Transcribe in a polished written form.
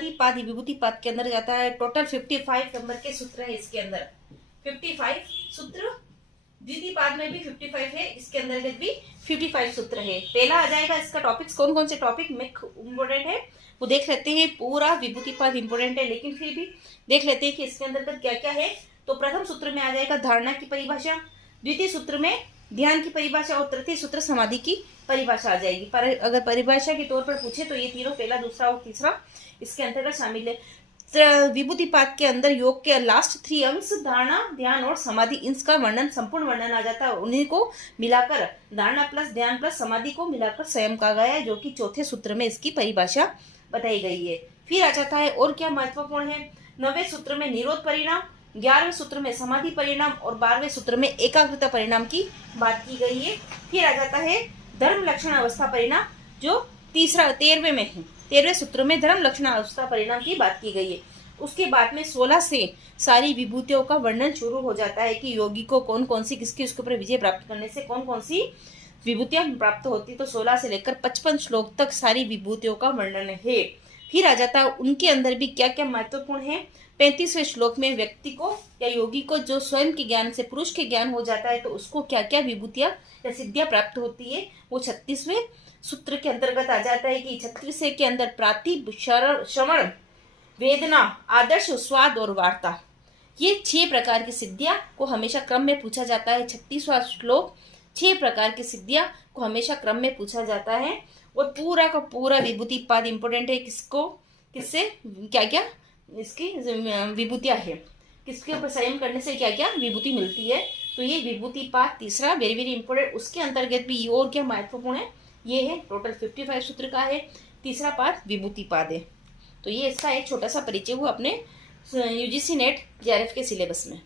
तदिपाद विभूतिपाद के अंदर जाता है। टोटल 55 नंबर के सूत्र है इसके अंदर, 55 सूत्र। द्वितीयपाद में भी 55 है, इसके अंतर्गत भी 55 सूत्र है। पहला आ जाएगा इसका टॉपिक्स, कौन कौन से टॉपिक में इम्पोर्टेंट है वो देख लेते हैं। पूरा विभूतिपाद इम्पोर्टेंट है, लेकिन फिर भी देख लेते हैं कि इसके अंतर्गत क्या क्या है। तो प्रथम सूत्र में आ जाएगा धारणा की परिभाषा, द्वितीय सूत्र में ध्यान की परिभाषा और तृतीय सूत्र समाधि की परिभाषा आ जाएगी। पर अगर परिभाषा के तौर पर पूछे तो ये तीनों, पहला, दूसरा और तीसरा, इसके अंतर्गत शामिल है। विभूतिपाद के अंदर योग के लास्ट 3 अंश धारणा, ध्यान और समाधि, इसका वर्णन, संपूर्ण वर्णन आ जाता है। उन्हीं को मिलाकर धारणा प्लस ध्यान प्लस समाधि को मिलाकर संयम कहा गया है, जो कि चौथे सूत्र में इसकी परिभाषा बताई गई है। फिर आ जाता है और क्या महत्वपूर्ण है। 9वें सूत्र में निरोध परिणाम, 11वें सूत्र में समाधि परिणाम और 12वें सूत्र में एकाग्रता परिणाम की बात की गई है। फिर आ जाता है धर्म लक्षण अवस्था परिणाम, जो 13वें में है। 13वें सूत्र में धर्म लक्षण अवस्था परिणाम की बात की गई है। उसके बाद में 16 से सारी विभूतियों का वर्णन शुरू हो जाता है कि योगी को कौन कौन सी, किसकी उसके ऊपर विजय प्राप्त करने से कौन कौन सी विभूतियां प्राप्त होती। तो 16 से लेकर 55 श्लोक तक सारी विभूतियों का वर्णन है। फिर आ जाता है उनके अंदर भी क्या क्या महत्वपूर्ण है। 35वें श्लोक में व्यक्ति को या योगी को जो स्वयं के ज्ञान से पुरुष के ज्ञान हो जाता है तो उसको क्या क्या विभूतियां या सिद्धियां प्राप्त होती है, वो 36वें सूत्र के अंतर्गत आ जाता है कि 36वें के अंदर प्राति, श्रवण, वेदना, आदर्श, स्वाद और वार्ता, ये 6 प्रकार की सिद्धियां को हमेशा क्रम में पूछा जाता है। 36वां श्लोक 6 प्रकार की सिद्धियां को हमेशा क्रम में पूछा जाता है। और पूरा का पूरा विभूतिपाद इंपॉर्टेंट है, किसको किससे क्या क्या इसकी विभूतियां है, किसके ऊपर संयम करने से क्या क्या विभूति मिलती है। तो ये विभूतिपाद तीसरा वेरी वेरी इंपॉर्टेंट। उसके अंतर्गत भी और क्या महत्वपूर्ण है, ये है टोटल 55 सूत्र का है। तीसरा पाद विभूतिपाद है। तो ये इसका एक छोटा सा परिचय हुआ अपने यूजीसी नेट जेआरएफ के सिलेबस में।